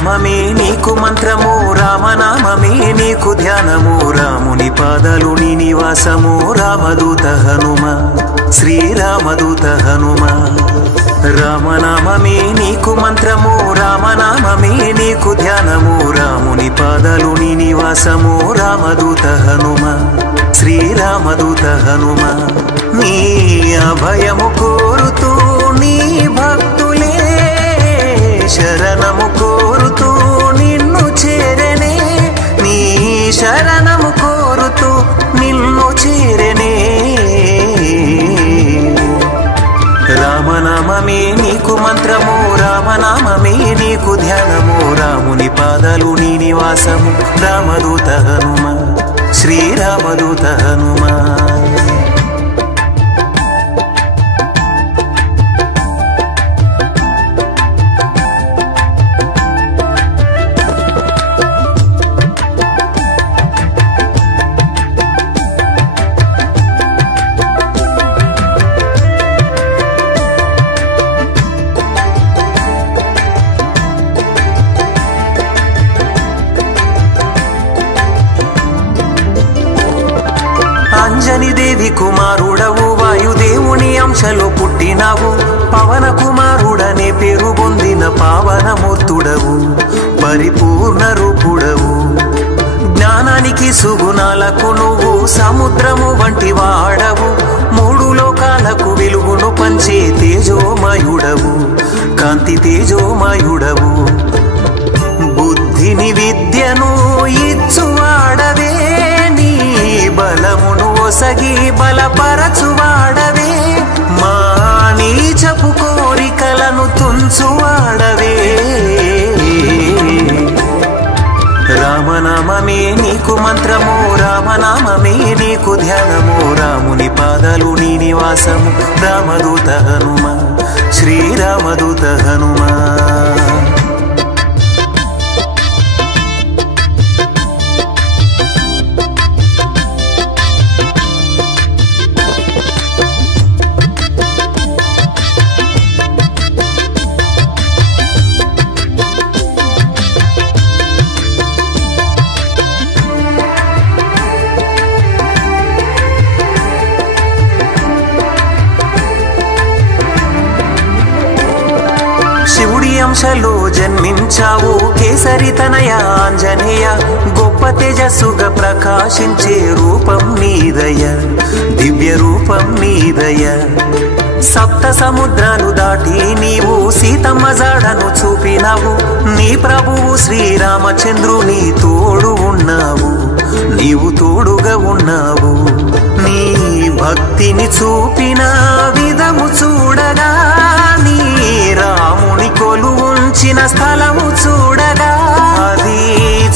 రామనామమే నీకు మంత్రము, రామనామమే నీకు ధ్యానము, రాముని పాదాలు నీ నివాసము, రామదూత హనుమ, శ్రీరామదూత హనుమ. రామనామమే నీకు మంత్రము, రామనామమే నీకు ధ్యానము, రాముని పాదాలు నీ నివాసము, రామదూత హనుమ, శ్రీరామదూత హనుమ. నీ అభయము కోరుతూ నీ భక్తులే శరణము కోరుతూ నిన్ను చేరనే, నీ శరణము కోరుతూ నిన్ను చేరనే. రామనామమే నీకు మంత్రము, రామనామమే నీకు ధ్యానము, రాముని పాదాలు నీ నివాసము, రామదూత హనుమ, శ్రీరామదూత హనుమ. అంజనిదేవి కుమారుడవు, వాయుదేవుని అంశలో పుట్టినావు, పవన కుమారుడనే పేరు పొందిన పావనమూర్తుడవు, పరిపూర్ణ రూపుడవు. జ్ఞానానికి సుగుణాలకు నువ్వు సముద్రము వంటి వాడవు, మూడు లోకాలకు వెలుగును పంచే తేజోమయుడవు, కాంతి తేజోమయుడవు. బుద్ధిని విద్యను ఇచ్చువాడవే, నీ బలమును ఒసగి బలపరచువాడవే, మా నీచపు కోరికలను తుంచువాడవే. రామనామమే నీకు మంత్రము, రామనామమే నీకు ధ్యానము, రాముని పాదాలు నీ నివాసము, రామదూత హనుమ, శ్రీరామదూత హనుమ. శివుడి అంశలో జన్మించావు, కేసరి తనయ ఆంజనేయ, గొప్ప తేజస్సుగా ప్రకాశించే రూపం నీదయ, దివ్య రూపం నీదయ. సప్త సముద్రాలు దాటి నీవు సీతమ్మ జాడను చూపినావు, నీ ప్రభువు శ్రీరామచంద్రుని తోడు ఉన్నావు, నీవు తోడుగా ఉన్నావు. నీ భక్తిని చూపిన విధము చూడగా, నీ రాముని కొలువుంచిన స్థలము చూడగా,